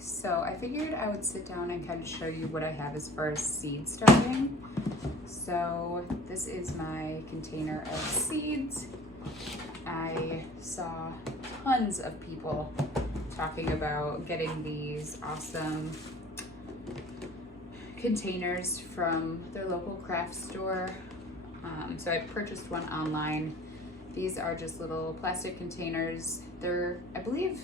so I figured I would sit down and kind of show you what I have as far as seed starting. So this is my container of seeds. I saw tons of people talking about getting these awesome containers from their local craft store. So I purchased one online. These are just little plastic containers. They're, I believe,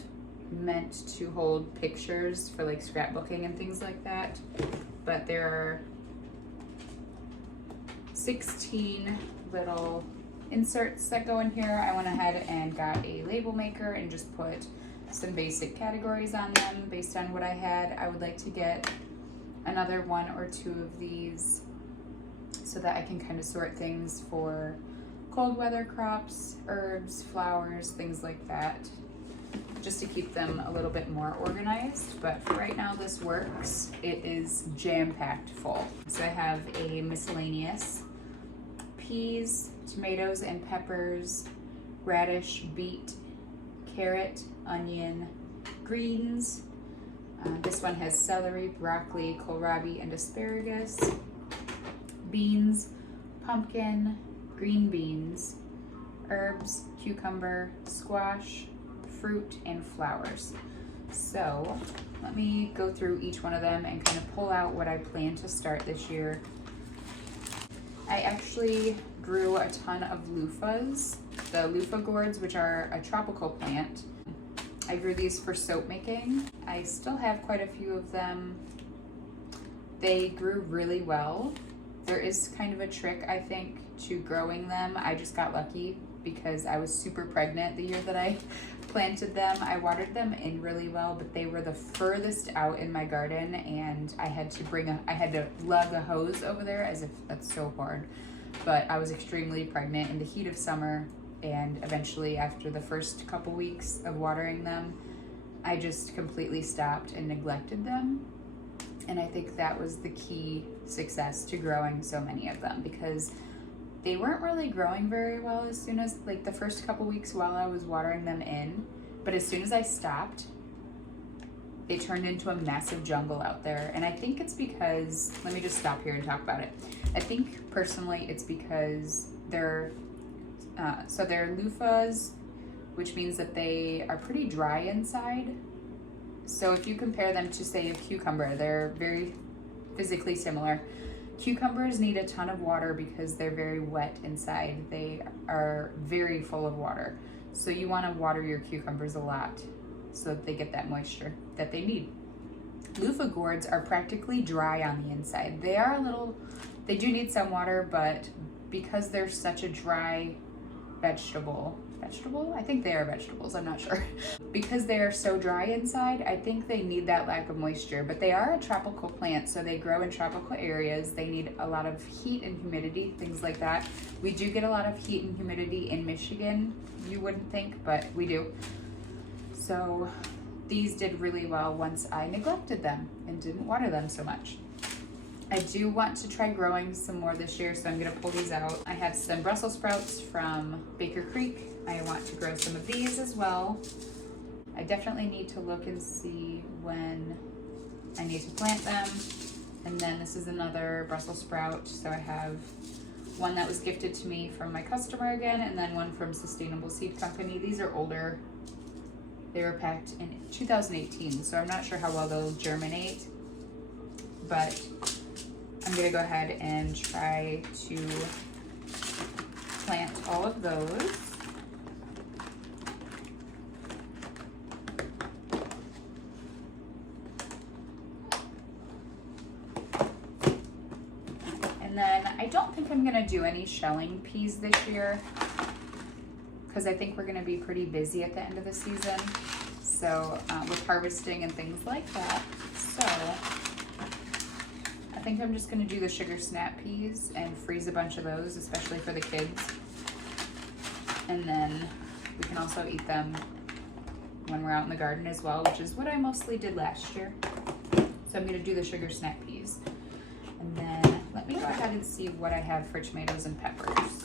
meant to hold pictures for like scrapbooking and things like that. But there are 16 little inserts that go in here. I went ahead and got a label maker and just put some basic categories on them based on what I had. I would like to get another 1 or 2 of these so that I can kind of sort things for cold weather crops, herbs, flowers, things like that, just to keep them a little bit more organized. But for right now, this works. It is jam-packed full. So I have a miscellaneous: peas, tomatoes and peppers, radish, beet, carrot, onion, greens. This one has celery, broccoli, kohlrabi, and asparagus, beans, pumpkin, green beans, herbs, cucumber, squash, fruit, and flowers. So let me go through each one of them and kind of pull out what I plan to start this year. I actually grew a ton of loofahs, the loofah gourds, which are a tropical plant. I grew these for soap making. I still have quite a few of them. They grew really well. There is kind of a trick, I think, to growing them. I just got lucky because I was super pregnant the year that I planted them. I watered them in really well, but they were the furthest out in my garden, and I had to lug a hose over there, as if that's so hard. But I was extremely pregnant in the heat of summer, and eventually after the first couple weeks of watering them, I just completely stopped and neglected them. And I think that was the key success to growing so many of them, because they weren't really growing very well as soon as, like, the first couple weeks while I was watering them in. But as soon as I stopped, they turned into a massive jungle out there. And I think it's because, let me just stop here and talk about it. I think personally it's because they're loofahs, which means that they are pretty dry inside. So if you compare them to, say, a cucumber, they're very physically similar. Cucumbers need a ton of water because they're very wet inside. They are very full of water. So you want to water your cucumbers a lot so that they get that moisture that they need. Loofah gourds are practically dry on the inside. They do need some water, but because they're such a dry vegetable, I think they are vegetables, I'm not sure. Because they are so dry inside, I think they need that lack of moisture, but they are a tropical plant, so they grow in tropical areas. They need a lot of heat and humidity, things like that. We do get a lot of heat and humidity in Michigan. You wouldn't think, but we do. So these did really well once I neglected them and didn't water them so much. I do want to try growing some more this year, so I'm gonna pull these out. I have some Brussels sprouts from Baker Creek. I want to grow some of these as well. I definitely need to look and see when I need to plant them. And then this is another Brussels sprout. So I have one that was gifted to me from my customer again, and then one from Sustainable Seed Company. These are older. They were packed in 2018, so I'm not sure how well they'll germinate, but I'm gonna go ahead and try to plant all of those. And then I don't think I'm gonna do any shelling peas this year, because I think we're gonna be pretty busy at the end of the season. So with harvesting and things like that. So I think I'm just gonna do the sugar snap peas and freeze a bunch of those, especially for the kids. And then we can also eat them when we're out in the garden as well, which is what I mostly did last year. So I'm gonna do the sugar snap peas. And then let me go ahead and see what I have for tomatoes and peppers.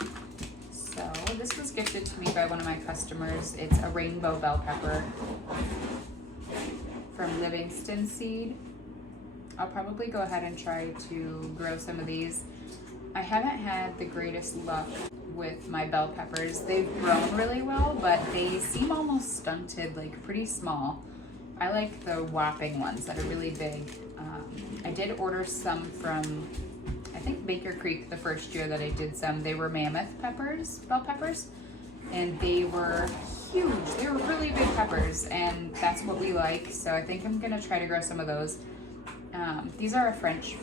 Okay. So this was gifted to me by one of my customers. It's a rainbow bell pepper from Livingston Seed. I'll probably go ahead and try to grow some of these. I haven't had the greatest luck with my bell peppers. They've grown really well, but they seem almost stunted, like pretty small. I like the whopping ones that are really big. I did order some from, I think, Baker Creek the first year that I did some. They were mammoth peppers, bell peppers, and they were huge. They were really big peppers, and that's what we like. So I think I'm gonna try to grow some of those. These are a French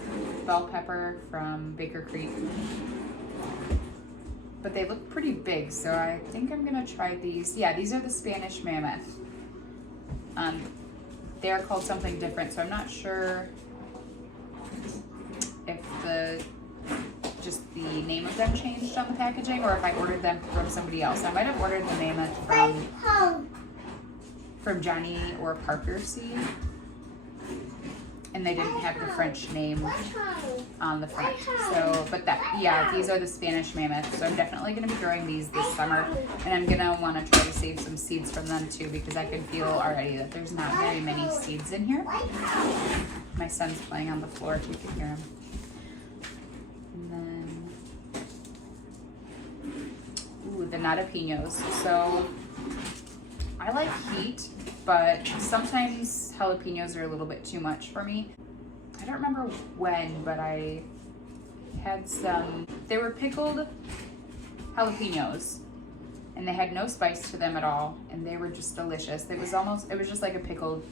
bell pepper from Baker Creek, but they look pretty big, so I think I'm gonna try these. Yeah, these are the Spanish mammoth. They're called something different, so I'm not sure if just the name of them changed on the packaging, or if I ordered them from somebody else. I might have ordered the mammoth from Johnny or Parker Seed, and they didn't have the French name on the front. So, but yeah, these are the Spanish mammoth. So I'm definitely going to be growing these this summer, and I'm going to want to try to save some seeds from them too, because I can feel already that there's not very many seeds in here. My son's playing on the floor, if you can hear him. And then, ooh, the Nadapinos. So I like heat, but sometimes jalapenos are a little bit too much for me. I don't remember when, but I had some, they were pickled jalapenos, and they had no spice to them at all, and they were just delicious. It was just like a pickled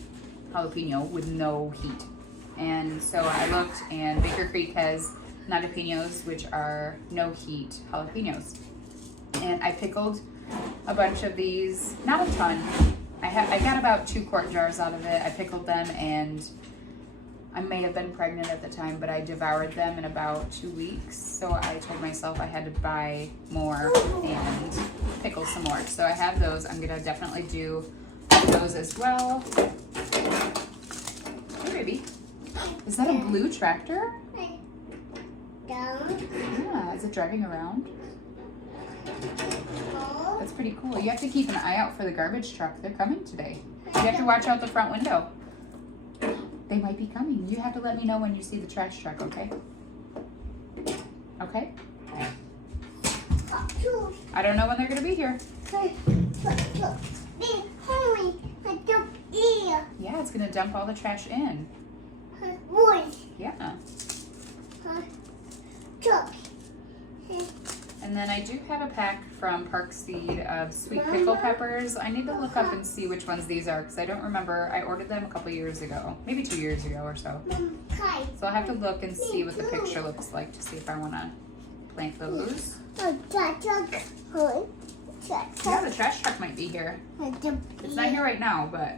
jalapeno with no heat. And so I looked, and Baker Creek has Nadapinos, which are no heat jalapenos. And I pickled a bunch of these, not a ton. I got about 2 quart jars out of it. I pickled them, and I may have been pregnant at the time, but I devoured them in about 2 weeks. So I told myself I had to buy more and pickle some more. So I have those. I'm gonna definitely do those as well. Hey, baby. Is that a blue tractor? Yeah, is it driving around? That's pretty cool. You have to keep an eye out for the garbage truck. They're coming today. You have to watch out the front window. They might be coming. You have to let me know when you see the trash truck, okay? Okay? I don't know when they're going to be here. Yeah, it's going to dump all the trash in. Yeah. And then I do have a pack from Park Seed of sweet pickle peppers. I need to look up and see which ones these are, because I don't remember. I ordered them a couple years ago, maybe 2 years ago or so. So I'll have to look and see what the picture looks like to see if I want to plant those. Yeah, the trash truck might be here. It's not here right now, but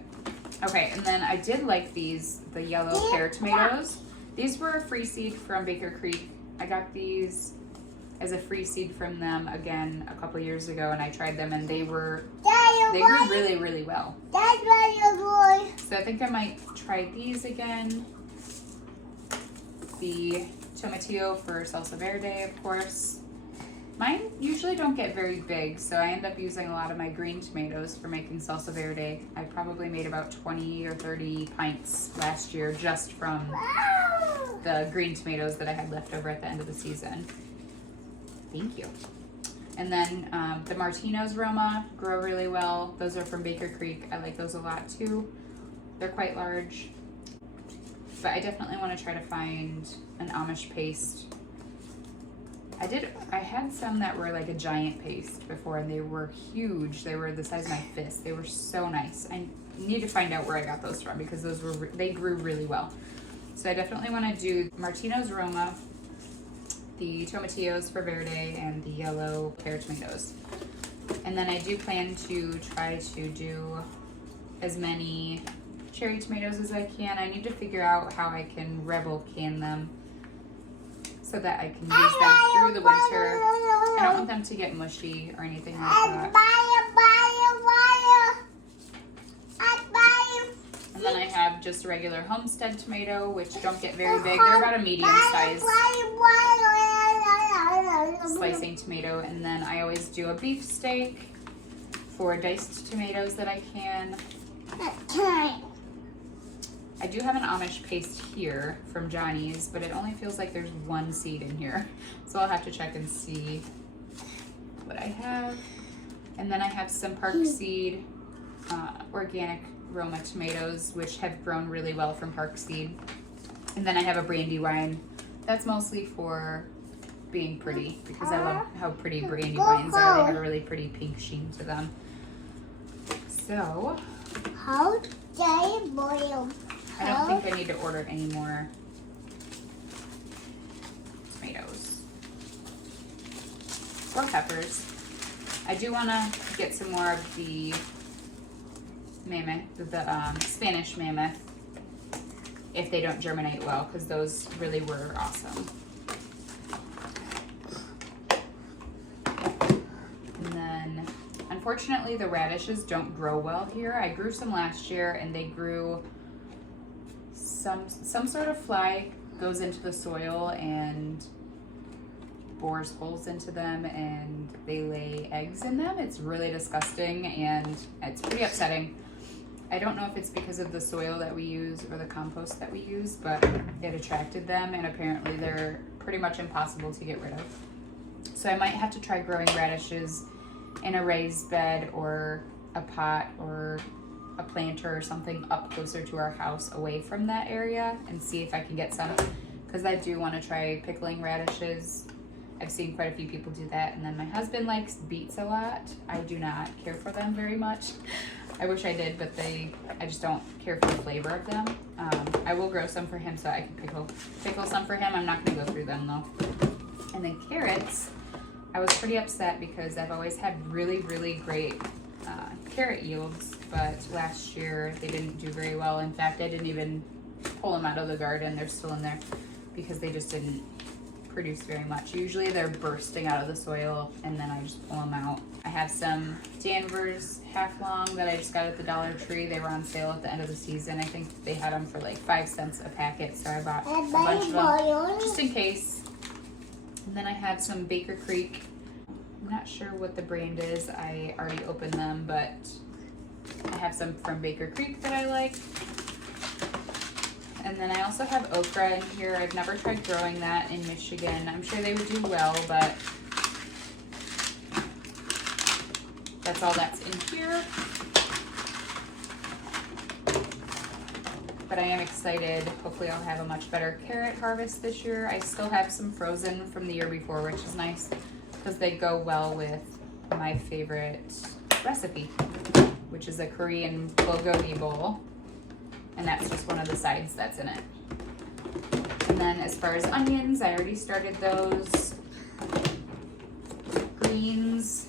okay. And then I did like these, the yellow pear tomatoes. These were a free seed from Baker Creek. I got these as a free seed from them again a couple years ago, and I tried them, and they grew really, really well. So I think I might try these again. The tomatillo for salsa verde, of course. Mine usually don't get very big, so I end up using a lot of my green tomatoes for making salsa verde. I probably made about 20 or 30 pints last year just from the green tomatoes that I had left over at the end of the season. Thank you. And then the Martino's Roma grow really well. Those are from Baker Creek. I like those a lot too. They're quite large. But I definitely want to try to find an Amish paste. I had some that were like a giant paste before, and they were huge. They were the size of my fist. They were so nice. I need to find out where I got those from, because they grew really well. So I definitely want to do Martino's Roma, the tomatillos for verde, and the yellow pear tomatoes. And then I do plan to try to do as many cherry tomatoes as I can. I need to figure out how I can Rebel can them so that I can use them through the winter. I don't want them to get mushy or anything like that. And then I have just a regular Homestead tomato, which don't get very big. They're about a medium size. slicing tomato, and then I always do a beef steak for diced tomatoes that I can. I do have an Amish paste here from Johnny's, but it only feels like there's one seed in here. So I'll have to check and see what I have. And then I have some Park Seed organic Roma tomatoes, which have grown really well from Park Seed. And then I have a Brandywine. That's mostly for being pretty, because I love how pretty Brandywines are. They have a really pretty pink sheen to them. So, how do I boil? I don't think I need to order any more tomatoes or peppers. I do want to get some more of the mammoth, the Spanish mammoth, if they don't germinate well, because those really were awesome. And then, unfortunately, the radishes don't grow well here. I grew some last year, and they grew some sort of fly goes into the soil and bores holes into them, and they lay eggs in them. It's really disgusting, and it's pretty upsetting. I don't know if it's because of the soil that we use or the compost that we use, but it attracted them, and apparently they're pretty much impossible to get rid of. So I might have to try growing radishes in a raised bed or a pot or a planter or something up closer to our house away from that area, and see if I can get some, because I do want to try pickling radishes. I've seen quite a few people do that. And then my husband likes beets a lot. I do not care for them very much. I wish I did, but I just don't care for the flavor of them. I will grow some for him so I can pickle some for him. I'm not going to go through them though. And then carrots, I was pretty upset because I've always had really, really great carrot yields, but last year they didn't do very well. In fact, I didn't even pull them out of the garden. They're still in there because they just didn't produce very much. Usually they're bursting out of the soil, and then I just pull them out. I have some Danvers half long that I just got at the Dollar Tree. They were on sale at the end of the season. I think they had them for like 5 cents a packet, so I bought a bunch of them just in case. And then I have some Baker Creek. I'm not sure what the brand is. I already opened them, but I have some from Baker Creek that I like. And then I also have okra in here. I've never tried growing that in Michigan. I'm sure they would do well, but that's all that's in here. But I am excited. Hopefully I'll have a much better carrot harvest this year. I still have some frozen from the year before, which is nice because they go well with my favorite recipe, which is a Korean bulgogi bowl. And that's just one of the sides that's in it. And then as far as onions, I already started those. Greens,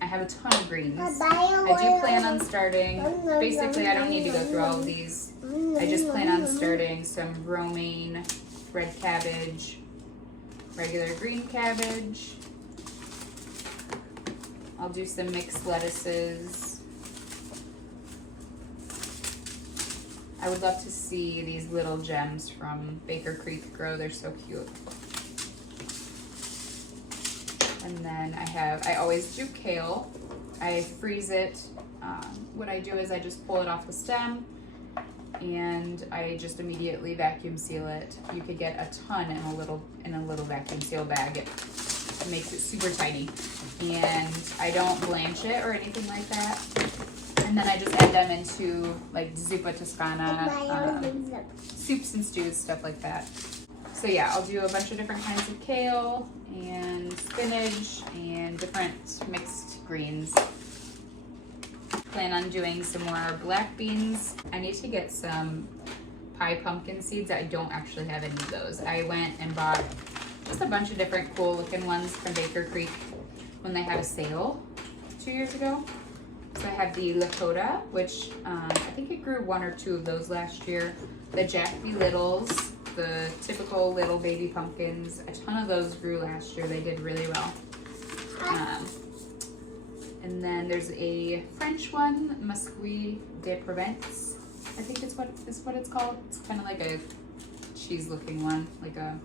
I have a ton of greens. I do plan on starting, basically I don't need to go through all of these. I just plan on starting some romaine, red cabbage, regular green cabbage. I'll do some mixed lettuces. I would love to see these little gems from Baker Creek grow. They're so cute. And then I always do kale. I freeze it. What I do is I just pull it off the stem and I just immediately vacuum seal it. You could get a ton in a little vacuum seal bag. It makes it super tiny. And I don't blanch it or anything like that. And then I just add them into like zuppa toscana, soups and stews, stuff like that. So yeah, I'll do a bunch of different kinds of kale and spinach and different mixed greens. Plan on doing some more black beans. I need to get some pie pumpkin seeds. I don't actually have any of those. I went and bought just a bunch of different cool looking ones from Baker Creek when they had a sale 2 years ago. So I have the Lakota, which I think it grew 1 or 2 of those last year. The Jack B. Littles, the typical little baby pumpkins. A ton of those grew last year. They did really well. And then there's a French one, Musquis de Provence. I think is what it's called. It's kind of like a cheese looking one, like a,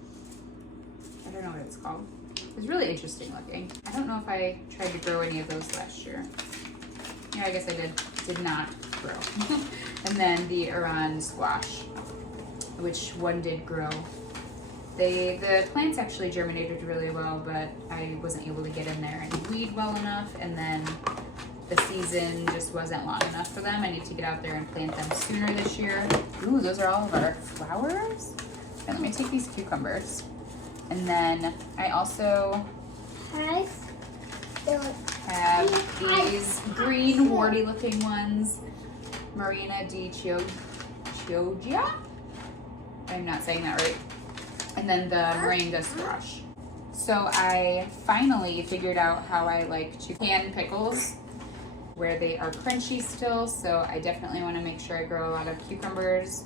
I don't know what it's called. It's really interesting looking. I don't know if I tried to grow any of those last year. Yeah, I guess I did not grow. And then the Iran squash, which one did grow. The plants actually germinated really well, but I wasn't able to get in there and weed well enough, and then the season just wasn't long enough for them. I need to get out there and plant them sooner this year. Ooh, those are all of our flowers. And let me take these cucumbers. And then I also have these green warty looking ones. Marina di Chioggia? I'm not saying that right. And then the moringa squash. So I finally figured out how I like to can pickles where they are crunchy still. So I definitely want to make sure I grow a lot of cucumbers.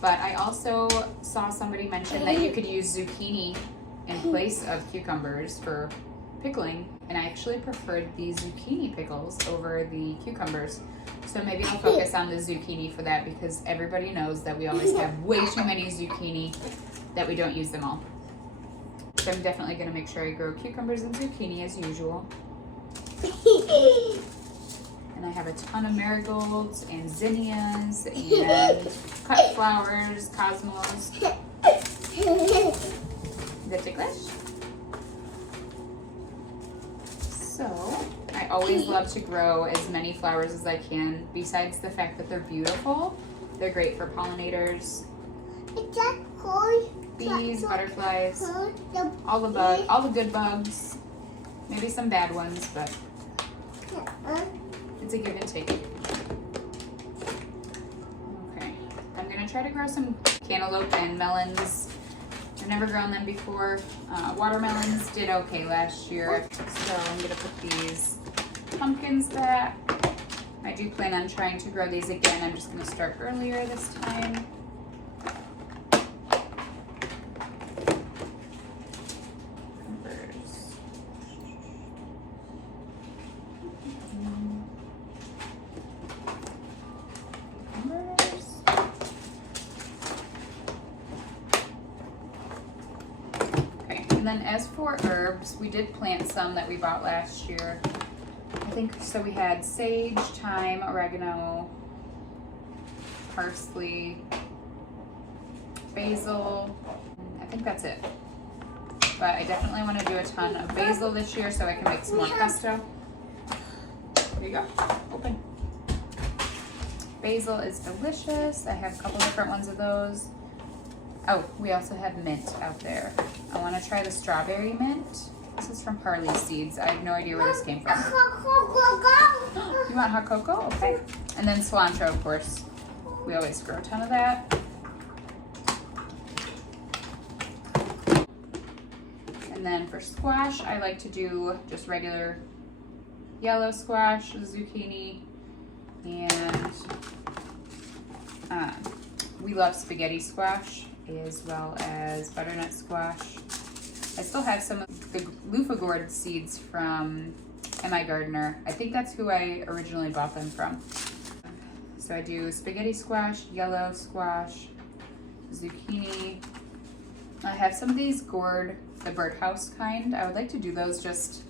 But I also saw somebody mention that you could use zucchini in place of cucumbers for pickling. And I actually preferred the zucchini pickles over the cucumbers. So maybe I'll focus on the zucchini for that, because everybody knows that we always have way too many zucchini that we don't use them all. So I'm definitely going to make sure I grow cucumbers and zucchini as usual. And I have a ton of marigolds and zinnias and cut flowers, cosmos. Is that ticklish? So I always love to grow as many flowers as I can. Besides the fact that they're beautiful, they're great for pollinators. Is that cold? Bees, butterflies, all the good bugs, maybe some bad ones, but it's a give and take. Okay, I'm gonna try to grow some cantaloupe and melons. I've never grown them before. Watermelons did okay last year, so I'm gonna put these pumpkins back. I do plan on trying to grow these again. I'm just gonna start earlier this time. And then as for herbs, we did plant some that we bought last year. I think, so we had sage, thyme, oregano, parsley, basil. I think that's it. But I definitely want to do a ton of basil this year so I can make some more pesto. There you go, open. Basil is delicious. I have a couple different ones of those. Oh, we also have mint out there. I want to try the strawberry mint. This is from Parley Seeds. I have no idea where this came from. You want hot cocoa? Okay. And then cilantro, of course. We always grow a ton of that. And then for squash, I like to do just regular yellow squash, zucchini, and we love spaghetti squash, as well as butternut squash. I still have some of the loofah gourd seeds from M.I. Gardener. I think that's who I originally bought them from. So I do spaghetti squash, yellow squash, zucchini. I have some of these gourd, the birdhouse kind. I would like to do those just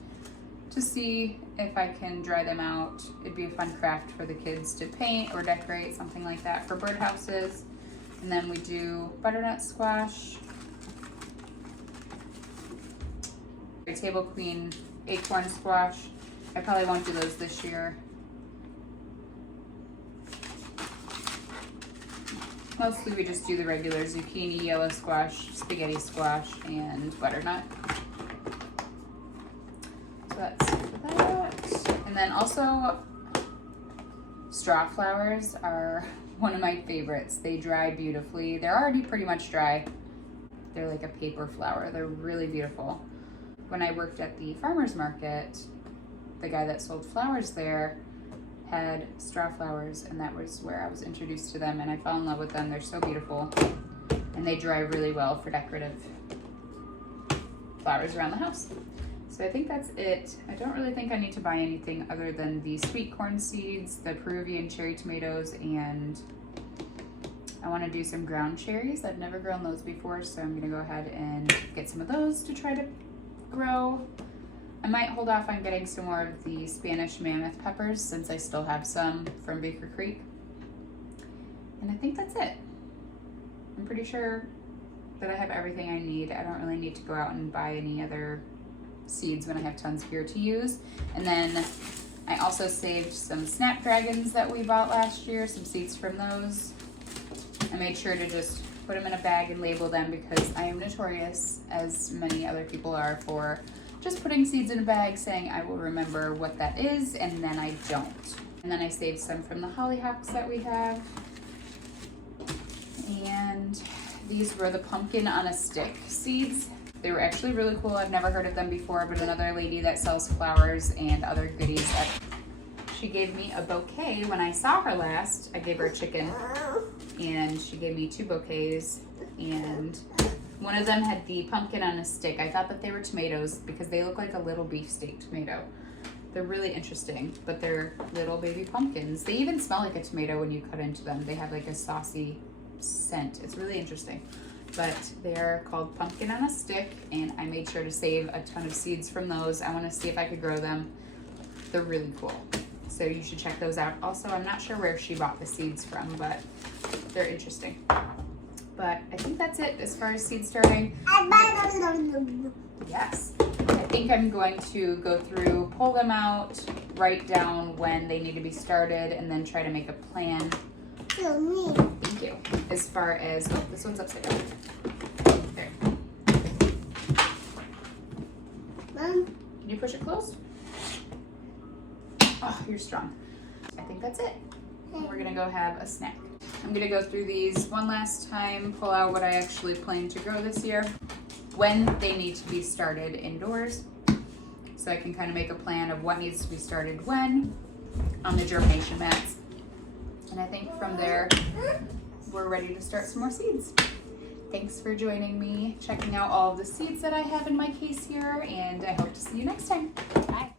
to see if I can dry them out. It'd be a fun craft for the kids to paint or decorate, something like that for birdhouses. And then we do butternut squash, Table Queen acorn squash. I probably won't do those this year. Mostly we just do the regular zucchini, yellow squash, spaghetti squash, and butternut. So that's for that. And then also, straw flowers are one of my favorites. They dry beautifully. They're already pretty much dry. They're like a paper flower. They're really beautiful. When I worked at the farmer's market, the guy that sold flowers there had straw flowers, and that was where I was introduced to them, and I fell in love with them. They're so beautiful, and they dry really well for decorative flowers around the house. So I think that's it. I don't really think I need to buy anything other than the sweet corn seeds, the Peruvian cherry tomatoes, and I want to do some ground cherries. I've never grown those before, so I'm going to go ahead and get some of those to try to grow. I might hold off on getting some more of the Spanish mammoth peppers since I still have some from Baker Creek. And I think that's it. I'm pretty sure that I have everything I need. I don't really need to go out and buy any other seeds when I have tons here to use. And then I also saved some snapdragons that we bought last year, some seeds from those. I made sure to just put them in a bag and label them because I am notorious, as many other people are, for just putting seeds in a bag saying I will remember what that is, and then I don't. And then I saved some from the hollyhocks that we have. And these were the pumpkin on a stick seeds. They were actually really cool. I've never heard of them before, but another lady that sells flowers and other goodies, she gave me a bouquet when I saw her last. I gave her a chicken and she gave me 2 bouquets, and one of them had the pumpkin on a stick. I thought that they were tomatoes because they look like a little beefsteak tomato. They're really interesting, but they're little baby pumpkins. They even smell like a tomato when you cut into them. They have like a saucy scent. It's really interesting. But they're called pumpkin on a stick, and I made sure to save a ton of seeds from those. I want to see if I could grow them. They're really cool. So you should check those out. Also, I'm not sure where she bought the seeds from, but they're interesting. But I think that's it as far as seed starting. Yes. I think I'm going to go through, pull them out, write down when they need to be started, and then try to make a plan. Thank you. As far as, oh, this one's upside down. There. Mom. Can you push it closed? Oh, you're strong. I think that's it. And we're gonna go have a snack. I'm gonna go through these one last time, pull out what I actually plan to grow this year, when they need to be started indoors, so I can kind of make a plan of what needs to be started when on the germination mats. And I think from there, we're ready to start some more seeds. Thanks for joining me, checking out all of the seeds that I have in my case here, and I hope to see you next time. Bye.